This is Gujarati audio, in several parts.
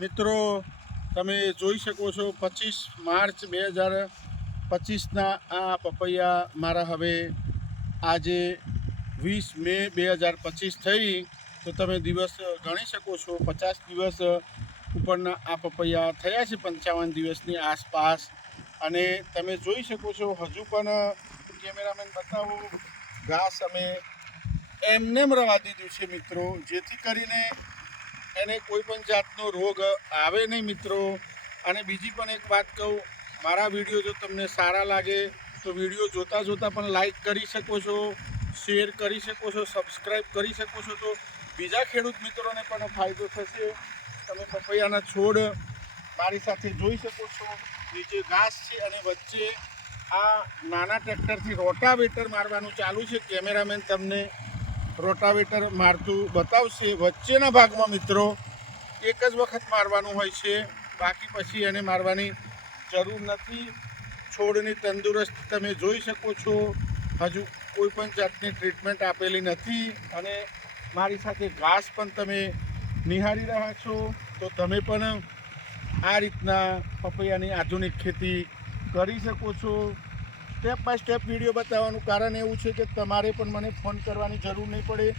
મિત્રો, તમે જોઈ શકો છો પચીસ માર્ચ બે હજાર પચીસના આ પપૈયા મારા હવે આજે વીસ મે બે હજાર પચીસ થઈ. તો તમે દિવસ ગણી શકો છો. પચાસ દિવસ ઉપરના આ પપૈયા થયા છે, પંચાવન દિવસની આસપાસ. અને તમે જોઈ શકો છો, હજુ પણ કેમેરામેન બતાવો, ઘાસ અમે એમનેમ રવા દીધું છે મિત્રો, જેથી કરીને એને કોઈ પણ જાતનો રોગ આવે નહીં મિત્રો. અને બીજી પણ એક વાત કહું, મારા વીડિયો જો તમને સારા લાગે, તો વીડિયો જોતાં જોતાં પણ લાઈક કરી શકો છો શેર કરી શકો છો સબસ્ક્રાઈબ કરી શકો છો તો બીજા ખેડૂત મિત્રોને પણ ફાયદો થશે. તમે પપૈયાના છોડ મારી સાથે જોઈ શકો છો. નીચે ઘાસ છે અને વચ્ચે આ નાના ટ્રેક્ટરથી રોટાવેટર મારવાનું ચાલુ છે. કેમેરામેન તમને રોટાવેટર મારતું બતાવશે. વચ્ચેના ભાગમાં મિત્રો એક જ વખત મારવાનું હોય છે. બાકી પછી એને મારવાની જરૂર નથી. છોડની તંદુરસ્ત તમે જોઈ શકો છો. હજુ કોઈ પણ જાતની ટ્રીટમેન્ટ આપેલી નથી અને મારી સાથે ઘાસ પણ તમે નિહાળી રહ્યા છો. તો તમે પણ આ રીતના પપૈયાની આધુનિક ખેતી કરી શકો છો. સ્ટેપ બાય સ્ટેપ વીડિયો બતાવવાનું કારણ એવું છે કે તમારે પણ મને ફોન કરવાની જરૂર નહીં પડે.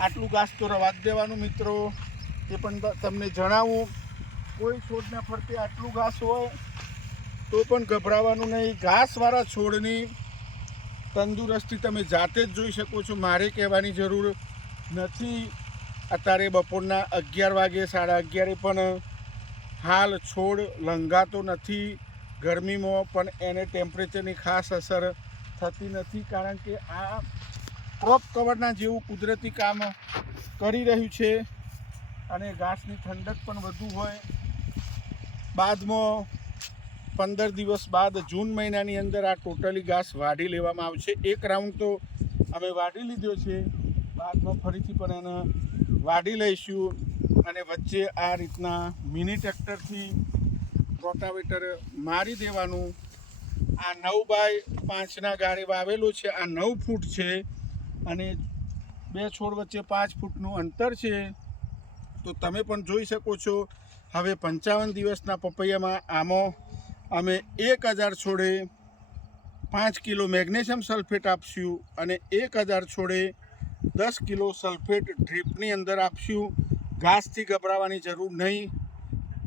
આટલું ઘાસ તો રવા દેવાનું મિત્રો. એ પણ તમને જણાવું. કોઈ છોડના ફરતે આટલું ઘાસ હોય તો પણ ગભરાવાનું નહીં. ઘાસવાળા છોડની તંદુરસ્તી તમે જાતે જ જોઈ શકો છો. મારે કહેવાની જરૂર નથી. અત્યારે બપોરના અગિયાર વાગે, સાડા અગિયારે પણ હાલ છોડ લંઘાતો નથી. ગરમીમાં પણ એને ટેમ્પરેચરની ખાસ અસર થતી નથી કારણ કે આ ક્રોપ કવરના જેવું કુદરતી કામ કરી રહ્યું છે અને ઘાસની ઠંડક પણ વધુ હોય. બાદમાં પંદર દિવસ બાદ જૂન મહિનાની અંદર આ ટોટલી ઘાસ વાઢી લેવામાં આવશે એક રાઉન્ડ તો અમે વાઢી લીધો છે. બાદમાં ફરીથી પણ એને વાઢી લઈશું અને વચ્ચે આ રીતના મિની ટ્રેક્ટરથી રોટાવેટર મારી દેવાનું. આ નવ બાય પાંચના ગાળે વાવેલું છે. આ નવ ફૂટ છે અને બે છોડ વચ્ચે પાંચ ફૂટનું અંતર છે. તો તમે પણ જોઈ શકો છો. હવે પંચાવન દિવસના પપૈયામાં આમાં. અમે એક હજાર છોડે પાંચ કિલો મેગ્નેશિયમ સલ્ફેટ આપશું અને એક હજાર છોડે દસ કિલો સલ્ફેટ ડ્રીપની અંદર આપશું. ઘાસથી ગભરાવાની જરૂર નહીં.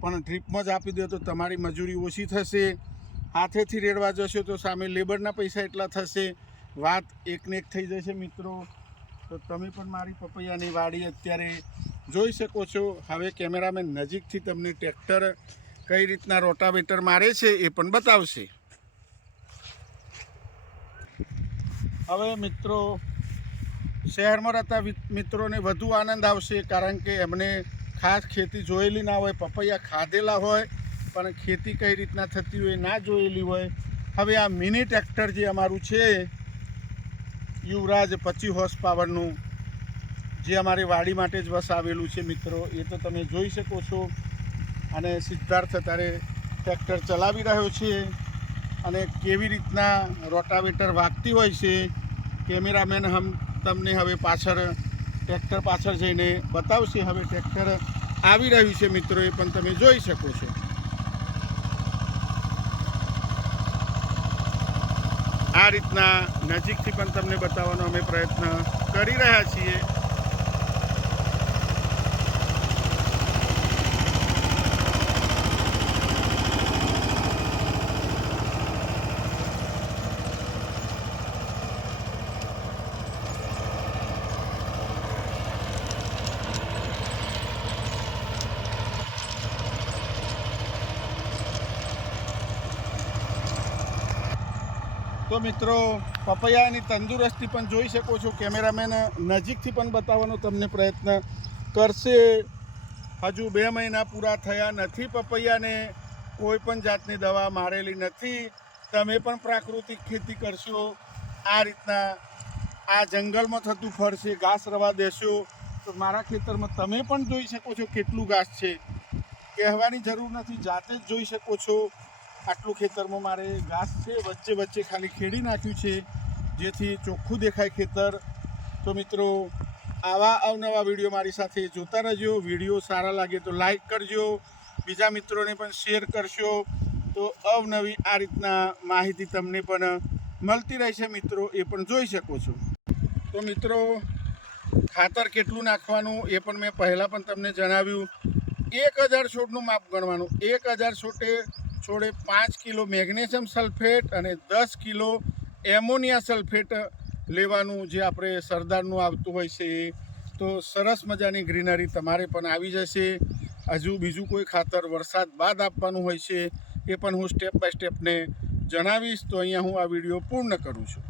પણ ડ્રીપમાં જ આપી દો તો તમારી મજૂરી ઓછી થશે. હાથેથી રેડવા જશો તો સામે લેબરના પૈસા એટલા થશે. વાત એકને એક થઈ જશે મિત્રો. તો તમે પણ મારી પપૈયાની વાડી અત્યારે જોઈ શકો છો. હવે કેમેરામેન નજીકથી તમને ટ્રેક્ટર કઈ રીતના રોટાવેટર મારે છે એ પણ બતાવશે. હવે મિત્રો, શહેરમાં રહેતા મિત્રોને વધુ આનંદ આવશે કારણ કે એમને ખાસ ખેતી જોયેલી ના હોય, પપૈયા ખાધેલા હોય, પણ ખેતી કઈ રીતના થતી હોય ના જોયેલી હોય. હવે આ મિની ટ્રેક્ટર જે અમારું છે, યુવરાજ પચી હોર્સ પાવરનું જે અમારી વાડી માટે જ વસાવેલું છે મિત્રો, એ તો તમે જોઈ શકો છો. અને સિદ્ધાર્થ અત્યારે ટ્રેક્ટર ચલાવી રહ્યો છે અને કેવી રીતના રોટાવેટર વાગતી હોય છે, કેમેરામેન હમ તમને હવે પાછળ ટ્રેક્ટર પાછળ જઈને બતાવશે હવે ટ્રેક્ટર આવી રહ્યું છે મિત્રો, એ પણ તમે જોઈ શકો છો. આ રીતના નજીકથી પણ તમને બતાવવાનો અમે પ્રયત્ન કરી રહ્યા છીએ. તો મિત્રો, પપૈયાની તંદુરસ્તી પણ જોઈ શકો છો. કેમેરામેન નજીકથી પણ બતાવવાનો તમને પ્રયત્ન કરશે. હજુ બે મહિના પૂરા થયા નથી પપૈયાને. કોઈ પણ જાતની દવા મારેલી નથી. તમે પણ પ્રાકૃતિક ખેતી કરશો. આ રીતના આ જંગલમાં થતું ફરશે ઘાસ રવા દેશો. તો મારા ખેતરમાં તમે પણ જોઈ શકો છો કેટલું ઘાસ છે. કહેવાની જરૂર નથી, જાતે જ જોઈ શકો છો. આટલું ખેતરમાં મારે ઘાસ છે, વચ્ચે વચ્ચે ખાલી ખેડી નાખ્યું છે, જેથી ચોખ્ખું દેખાય ખેતર. તો મિત્રો, આવા અવનવા વીડિયો મારી સાથે જોતા રહેજો. વીડિયો સારા લાગે તો લાઈક કરજો. બીજા મિત્રોને પણ શેર કરશો. તો અવનવી આ રીતના માહિતી તમને પણ મળતી રહેશે મિત્રો, એ પણ જોઈ શકો છો. તો મિત્રો, ખાતર કેટલું નાખવાનું એ પણ મેં પહેલાં પણ તમને જણાવ્યું. એક હજાર છોડનું માપ ગણવાનું. એક હજાર છોડે છોડે પાંચ કિલો મેગ્નેશિયમ સલ્ફેટ અને દસ કિલો એમોનિયા સલ્ફેટ લેવાનું જે આપણે સરદારનું આવતું હોય છે એ. તો સરસ મજાની ગ્રીનરી તમારે પણ આવી જશે. હજુ બીજું કોઈ ખાતર વરસાદ બાદ આપવાનું હોય છે એ પણ હું સ્ટેપ બાય સ્ટેપને જણાવીશ. તો અહીંયા હું આ વીડિયો પૂર્ણ કરું છું.